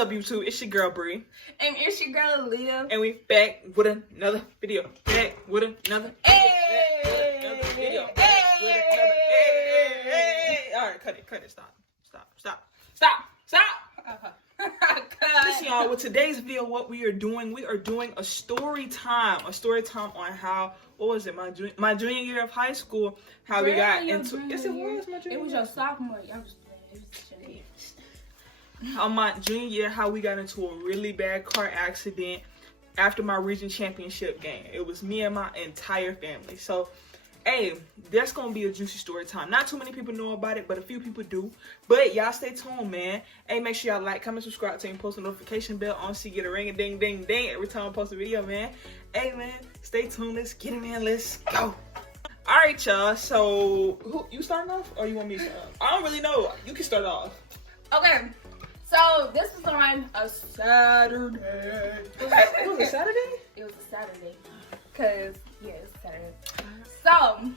up, YouTube? It's your girl, Bree. And it's your girl, Leah. And we back with another video. Back with another video. Alright, cut it. Stop. Listen, y'all, with today's video, what we are doing a story time on how, what was it, my junior year of high school, how we got into, yes, it was my junior year. It was your sophomore year. On my junior year, how we got into a really bad car accident after my region championship game. It was me and my entire family. So, hey, that's gonna be a juicy story time. Not too many people know about it, but a few people do. But y'all stay tuned, man. Hey, make sure y'all like, comment, subscribe to, and post a notification bell on so you get a ring a ding ding ding every time I post a video, man. Hey, man, stay tuned. Let's get it, man. Let's go. All right, y'all. So, who you starting off, or you want me to start off? I don't really know. You can start off. Okay. So this is on a Saturday. It was a Saturday? It was a Saturday. Cause yeah, it's Saturday. So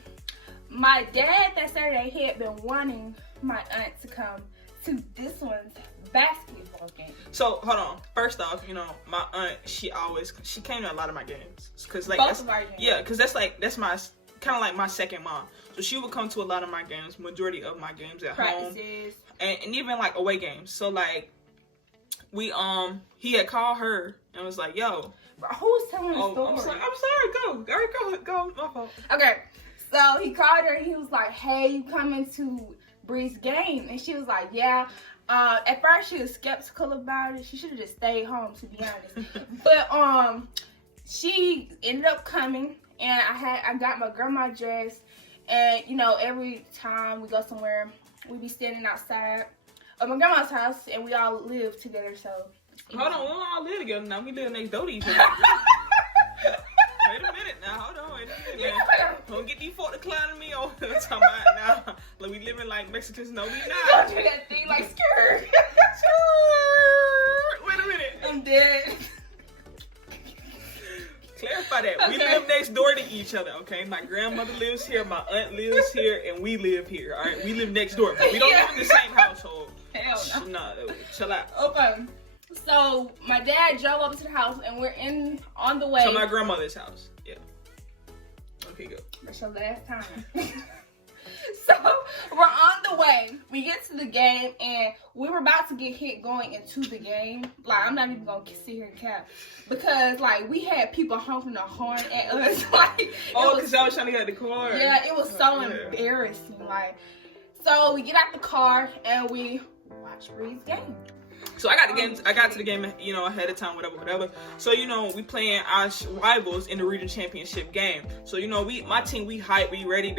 my dad that Saturday, he had been wanting my aunt to come to this one's basketball game. So hold on. First off, you know, my aunt, she came to a lot of my games. Cause like both of our games. Yeah, cause that's my kind of like my second mom. So she would come to a lot of my games, majority of my games at home. And even like away games. So like he had called her and was like, yo. Who's telling the story? I'm sorry, go, my fault. Okay. So he called her and he was like, hey, you coming to Bree's game? And she was like, yeah. At first she was skeptical about it. She should have just stayed home, to be honest. But she ended up coming, and I got my grandma dressed, and you know, every time we go somewhere, we be standing outside of my grandma's house, and we all live together. So hold on, we don't all live together now. We live next door to each other. Wait a minute now, hold on, wait a minute now. Don't get these folk declining me on talking about now. Like we living like Mexicans, no we not. Don't do that thing like skirt. Wait a minute. I'm dead. Clarify that. Okay. We live next door to each other, okay? My grandmother lives here, my aunt lives here, and we live here, all right? We live next door, but we don't live in the same household. Hell no. No, chill out. Okay. So my dad drove up to the house, and we're on the way. To my grandmother's house. Yeah. Okay, go. That's your last time. So we're on the way. We get to the game, and we were about to get hit going into the game. Like, I'm not even gonna sit here and cap, because like we had people honking the horn at us. Like, because I was trying to get the car. Yeah, it was so embarrassing. Like, so we get out the car and we watch Bree's game. So I got to the game, you know, ahead of time, whatever. So, you know, we playing our rivals in the region championship game. So, you know, my team, we hype, we ready,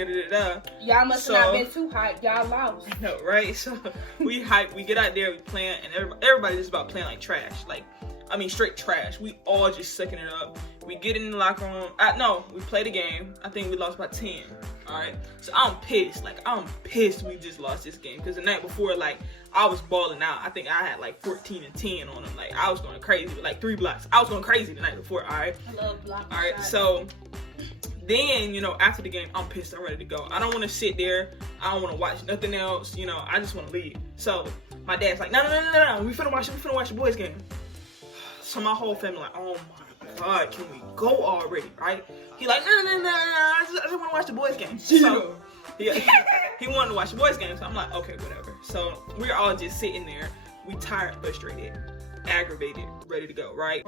Y'all must have not been too hyped. Y'all lost. No, right? So we hype, we get out there, we playing, and everybody just about playing like trash. Like, I mean, straight trash. We all just sucking it up. We get in the locker room. No, we play the game. I think we lost by 10. All right. So I'm pissed. Like, I'm pissed we just lost this game. Because the night before, like, I was balling out. I think I had like 14 and 10 on them. Like, I was going crazy with like 3 blocks. I was going crazy the night before. All right. I love blocking. All right. So then, you know, after the game, I'm pissed. I'm ready to go. I don't want to sit there. I don't want to watch nothing else. You know, I just want to leave. So my dad's like, no. We finna watch the boys game. So my whole family like, oh my God, can we go already, right? He like, no, I just want to watch the boys game. So yeah, he wanted to watch the boys game, so I'm like, okay, whatever. So we're all just sitting there. We tired, frustrated, aggravated, ready to go, right?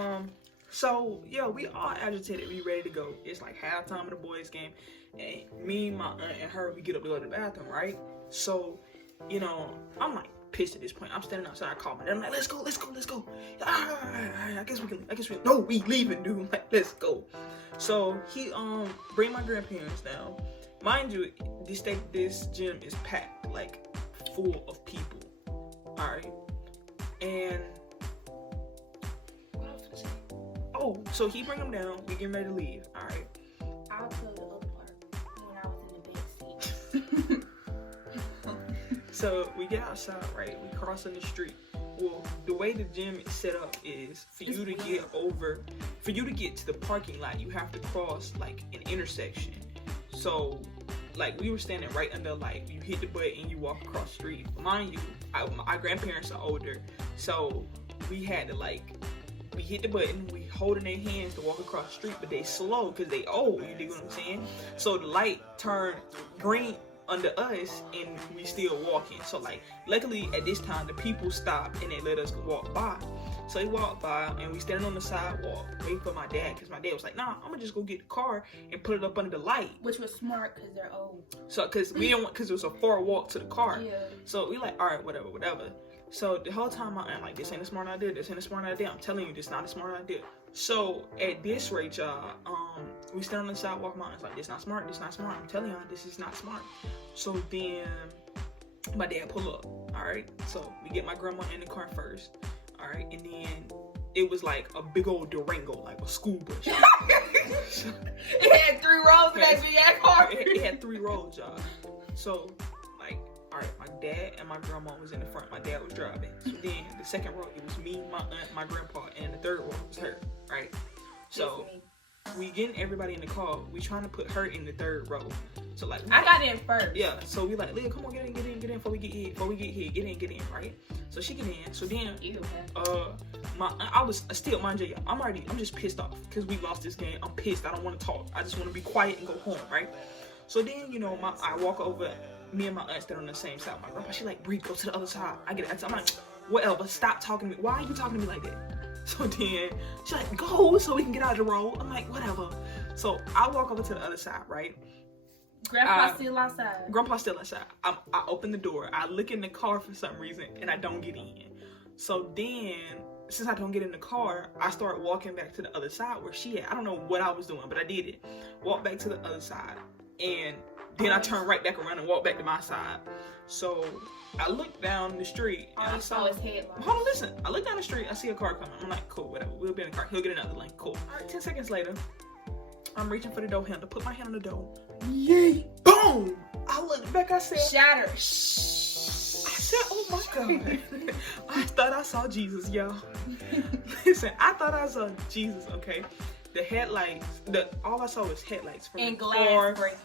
So yeah, we all agitated, we ready to go. It's like halftime of the boys game, and me, my aunt, and her, we get up to go to the bathroom, right? So, you know, I'm like pissed at this point. I'm standing outside, I call my dad. I'm like, let's go. I guess we no, we leaving, dude. Like, let's go. So he bring my grandparents down. Mind you, this gym is packed, like full of people. Alright. And what else did I say? Oh, so he bring them down, we getting ready to leave. Alright. I'll tell the other part when I was in the back seat. So we get outside, right? We crossing the street. Well, the way the gym is set up is for you to get to the parking lot, you have to cross like an intersection. So, like, we were standing right under a light. You hit the button, you walk across the street. Mind you, my grandparents are older, so we had to like, we hit the button, we holding their hands to walk across the street, but they slow because they old, you dig what I'm saying? So the light turned green under us and we still walking. So like, luckily at this time, the people stopped and they let us walk by. So they walked by and we standing on the sidewalk waiting for my dad, because my dad was like, nah, I'm gonna just go get the car and put it up under the light. Which was smart because they're old. So, because we didn't want, because it was a far walk to the car. Yeah. So we like, all right, whatever. So the whole time I'm like, this ain't a smart idea. I'm telling you, this not a smart idea. So at this rate, y'all, we stand on the sidewalk. My aunt's like, this not smart. I'm telling y'all, this is not smart. So then my dad pull up. All right. So we get my grandma in the car first. All right, and then it was like a big old Durango, like a school bus. It had 3 rows in that big ass car. It had 3 rows, y'all. So, like, all right, my dad and my grandma was in the front. My dad was driving. So then the second row, it was me, my aunt, my grandpa, and the third row was her, right? So we getting everybody in the car. We trying to put her in the third row. So like, I got in first. Yeah. So we like, Leah, come on, get in before we get hit. Get in, right? So she get in. So then, I was still, mind you, I'm just pissed off because we lost this game. I'm pissed. I don't want to talk. I just want to be quiet and go home, right? So then, you know, I walk over. Me and my aunt stand on the same side. My grandpa, she like, Bree, go to the other side. I get it. I'm like, whatever. Stop talking to me. Why are you talking to me like that? So then she's like, go so we can get out of the road. I'm like, whatever. So I walk over to the other side, right? Grandpa's still outside. Grandpa's still outside. I open the door. I look in the car for some reason, and I don't get in. So then, since I don't get in the car, I start walking back to the other side where she at. I don't know what I was doing, but I did it. Walk back to the other side, and then I turn right back around and walk back to my side. So I look down the street and I saw his headlights. Hold on, listen. I look down the street. I see a car coming. I'm like, cool, whatever. We'll be in the car. He'll get another lane. Cool. All right, 10 seconds later, I'm reaching for the door handle. Put my hand on the door. Yay! Boom! I looked back. I said, shatter. I said, oh my God. I thought I saw Jesus, y'all. Listen, I thought I saw Jesus, okay? The headlights, all I saw was headlights from and the glass car breaking.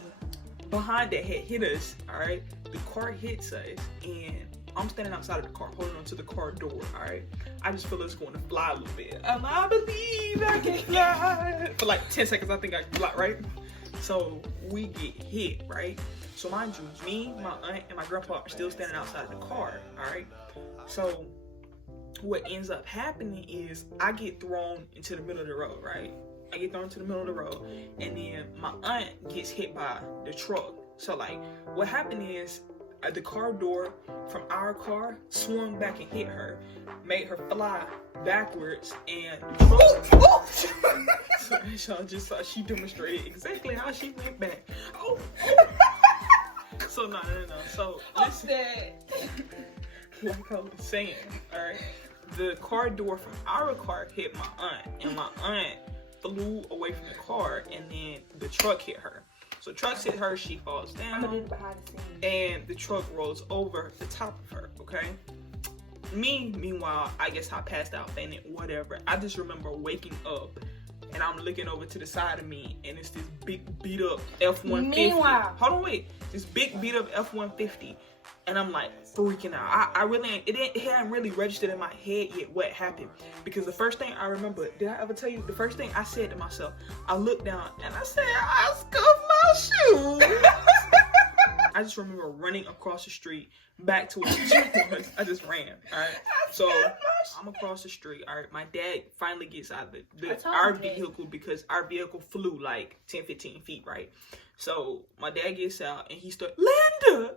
Behind that had hit us, all right? The car hits us, and I'm standing outside of the car, holding on to the car door, all right? I just feel it's going to fly a little bit. I believe I can fly. For like 10 seconds, I think I can fly, right? So we get hit, right? So mind you, me, my aunt, and my grandpa are still standing outside of the car, all right? So what ends up happening is I get thrown into the middle of the road, right? I get thrown to the middle of the road, and then my aunt gets hit by the truck. So like, what happened is the car door from our car swung back and hit her, made her fly backwards, and so just she demonstrated exactly how she went back. Oh. So no. So listen, like I was saying, all right, the car door from our car hit my aunt, and my aunt flew away from the car, and then the truck hit her. So truck hit her, she falls down, I'm gonna do behind the scenes. and the truck rolls over the top of her, okay? Me, meanwhile, I guess I passed out, fainted, whatever. I just remember waking up, and I'm looking over to the side of me, and it's this big beat up F-150. Meanwhile. Hold on, wait. This big beat up F-150. And I'm like freaking out. I really it hadn't really registered in my head yet what happened, because the first thing I remember, did I ever tell you, the first thing I said to myself, I looked down and I said, I scuffed my shoe. I just remember running across the street back to where the was. I just ran. All right. So I'm across the street. All right. My dad finally gets out of our vehicle, because our vehicle flew like 10, 15 feet, right? So my dad gets out and he starts, Linda,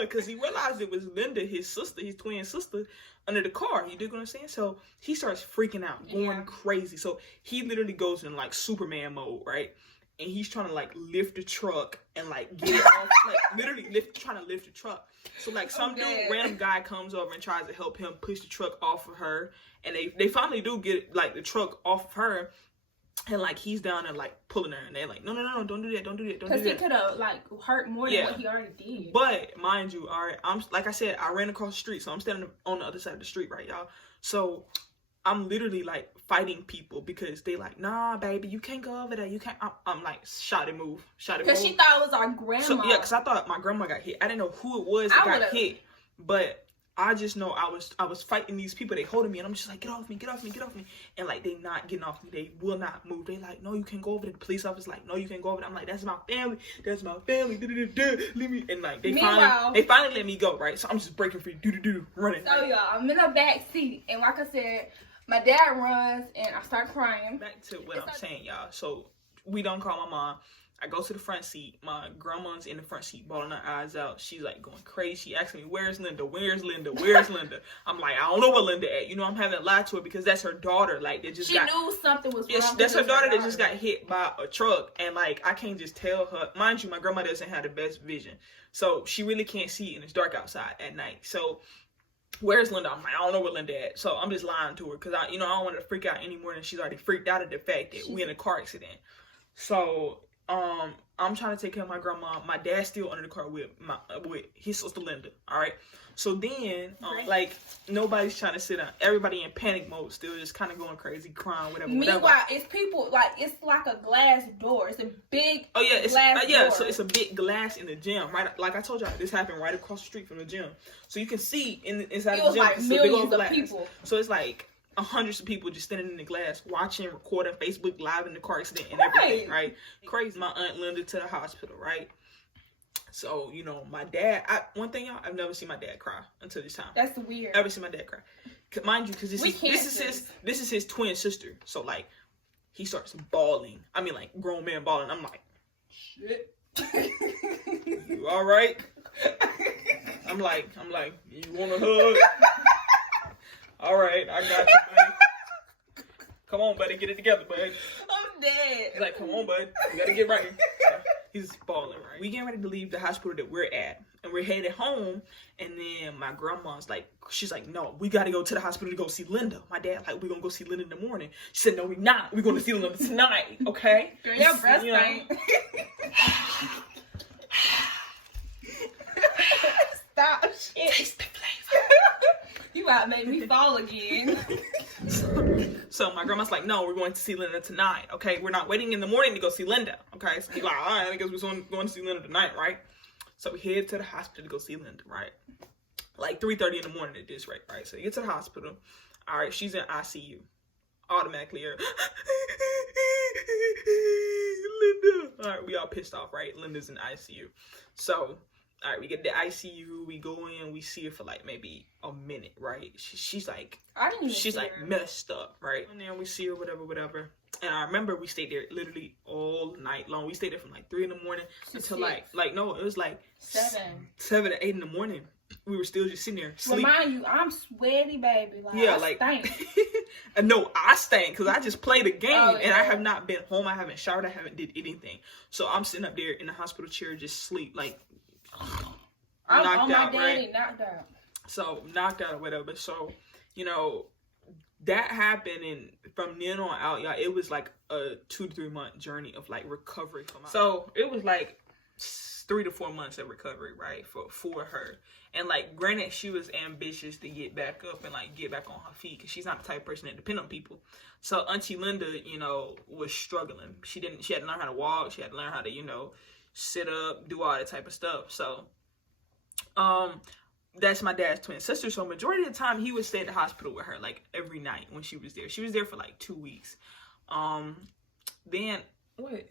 because he realized it was Linda, his sister, his twin sister, under the car. You dig what I'm saying? So he starts freaking out, going crazy. So he literally goes in like Superman mode, right? And he's trying to like lift the truck and like get it off, like literally trying to lift the truck. So like some random guy comes over and tries to help him push the truck off of her, and they finally do get like the truck off of her. And like he's down there like pulling her, and they're like, no, don't do that. Because he could have like hurt more than what he already did. But mind you, all right, I'm like I said, I ran across the street, so I'm standing on the other side of the street, right, y'all. So I'm literally like fighting people because they like, nah, baby, you can't go over there. You can't. I'm like, shot and move. Because she thought it was our grandma. So, yeah, because I thought my grandma got hit. I didn't know who it was that got hit, but I just know I was fighting these people. They holding me, and I'm just like, get off me, get off me, get off me. And like they not getting off me. They will not move. They like, no, you can't go over there. The police officer like, no, you can't go over there. I'm like, that's my family. That's my family. Leave me. And like they finally let me go. Right. So I'm just breaking free. Running. So y'all, I'm in the back seat, and like I said, my dad runs, and I start crying. Back to what I'm saying, y'all. So we don't call my mom. I go to the front seat. My grandma's in the front seat, bawling her eyes out. She's like going crazy. She asking me, "Where's Linda? Where's Linda? Where's Linda?" I'm like, I don't know where Linda at. You know, I'm having to lie to her because that's her daughter. Like, they just she knew something was wrong. That's her daughter that just got hit by a truck, and like I can't just tell her. Mind you, my grandma doesn't have the best vision, so she really can't see, and it's dark outside at night. So where's Linda? I'm like, I don't know where Linda at. So I'm just lying to her because I don't want her to freak out any more than she's already freaked out at the fact that we in a car accident. So I'm trying to take care of my grandma. My dad's still under the car with his sister Linda. All right. So then, like nobody's trying to sit down. Everybody in panic mode, still just kind of going crazy, crying, whatever. Meanwhile, it's people like it's like a glass door. It's a big glass door. So it's a big glass in the gym, right? Like I told y'all, this happened right across the street from the gym, so you can see inside the gym. Like it's millions of people. So it's like hundreds of people just standing in the glass, watching, recording, Facebook Live in the car accident and everything, right? Crazy. My aunt Linda to the hospital, right? So, my dad, one thing, y'all, I've never seen my dad cry until this time. That's weird. Ever seen my dad cry. Mind you, because this is his twin sister. So, like, he starts bawling. I mean, like, grown man bawling. I'm like, shit. You all right? I'm like, you want a hug? All right, I got you, buddy. Come on, buddy, get it together, buddy. I'm dead. He's like, come on, bud. We gotta get right. He's bawling, right? We getting ready to leave the hospital that we're at, and we're headed home. And then my grandma's like, she's like, no, we gotta go to the hospital to go see Linda. My dad like, we're gonna go see Linda in the morning. She said, no, we're not. We're gonna see Linda tonight, okay? Girl, your breath stank. Stop, shit. Taste the flavor. You about to make me fall again. So my grandma's like, no, we're going to see Linda tonight, okay? We're not waiting in the morning to go see Linda, okay? So he's like, all right, I guess we're going to see Linda tonight, right? So we head to the hospital to go see Linda, right? Like 3:30 in the morning at this rate, right? So you get to the hospital. All right, she's in ICU. Automatically, Linda. All right, we all pissed off, right? Linda's in ICU. So, all right, we get the ICU. We go in. We see her for like maybe a minute, right? She's like, messed up, right? And then we see her, whatever. And I remember we stayed there literally all night long. We stayed there from like 3 in the morning until no, it was like 7 to 8 in the morning. We were still just sitting there sleeping. Remind you, I'm sweaty, baby. I stink. No, I stink because I just played a game and I have not been home. I haven't showered. I haven't did anything. So I'm sitting up there in the hospital chair, just sleep, like knocked out, right? Knocked out. So knocked out or whatever. So that happened, and from then on out, y'all, it was like a 2 to 3 month journey of like recovery from. So it was like 3 to 4 months of recovery, right, for her. And like, granted, she was ambitious to get back up and like get back on her feet because she's not the type of person that depend on people. So Auntie Linda, was struggling. She had to learn how to walk. She had to learn how to, sit up, do all that type of stuff. So, that's my dad's twin sister. So majority of the time he would stay at the hospital with her, like every night when she was there. She was there for like 2 weeks. Then what?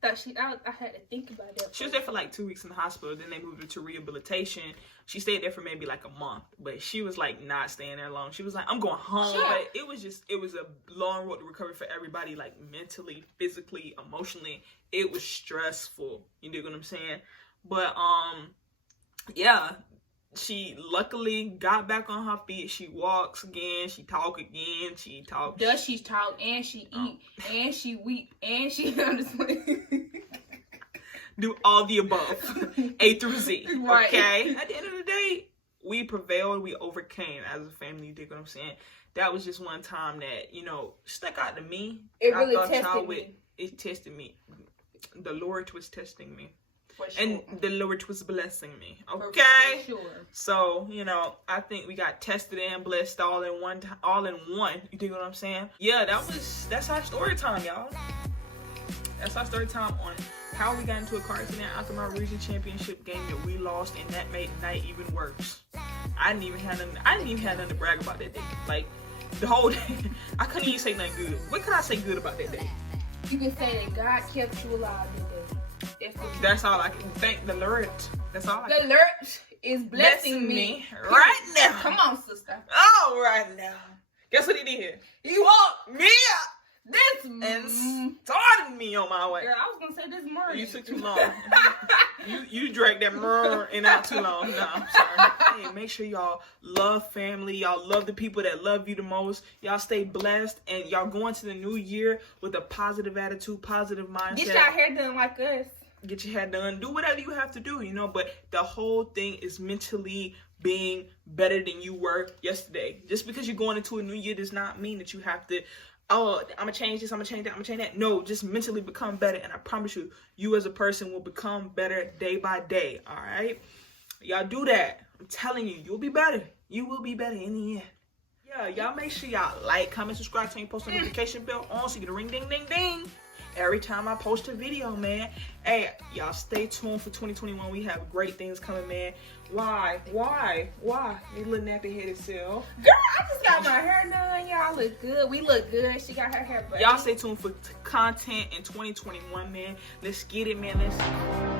I had to think about that. She was there for like 2 weeks in the hospital. Then they moved her to rehabilitation. She stayed there for maybe like a month, but she was like not staying there long. She was like, I'm going home. Sure. But it was a long road to recovery for everybody, like mentally, physically, emotionally. It was stressful. You dig what I'm saying? But yeah. She luckily got back on her feet. She walks again. She talk again. She talks. Does she talk and she eat and she weep and she do all the above, A through Z. Right. Okay. At the end of the day, we prevailed. We overcame as a family. You dig what I'm saying? That was just one time that stuck out to me. It really tested me. It tested me. The Lord was testing me. Sure. And the Lord was blessing me. Okay. For sure. So, I think we got tested and blessed all in one. You dig what I'm saying? Yeah, that's our story time, y'all. That's our story time on how we got into a car accident after my region championship game that we lost, and that made the night even worse. I didn't even have nothing to brag about that day. Like the whole day, I couldn't even say nothing good. What could I say good about that day? You can say that God kept you alive today. That's all I can thank the Lord. That's all I The can. Lord is blessing me right now. Come on, sister. Oh, right now. Guess what he did? He woke me up This and started me on my way. Girl, I was gonna say this morning. You took too long. you dragged that in out too long. No, I'm sorry. Hey, make sure y'all love family. Y'all love the people that love you the most. Y'all stay blessed, and y'all go into the new year with a positive attitude, positive mindset. Get your hair done like us. Get your hair done. Do whatever you have to do, you know. But the whole thing is mentally being better than you were yesterday. Just because you're going into a new year does not mean that you have to, oh, I'm going to change this, I'm going to change that, I'm going to change that. No, just mentally become better. And I promise you, you as a person will become better day by day. All right? Y'all do that. I'm telling you, you'll be better. You will be better in the end. Yeah, y'all make sure y'all like, comment, subscribe, turn your post notification bell on so you get a ring, ding, ding, ding. Every time I post a video, man. Hey, y'all stay tuned for 2021. We have great things coming, man. Why? You little nappy-headed self. Girl, I just got my hair done. Y'all look good. We look good. She got her hair braided. Y'all stay tuned for content in 2021, man. Let's get it, man. Let's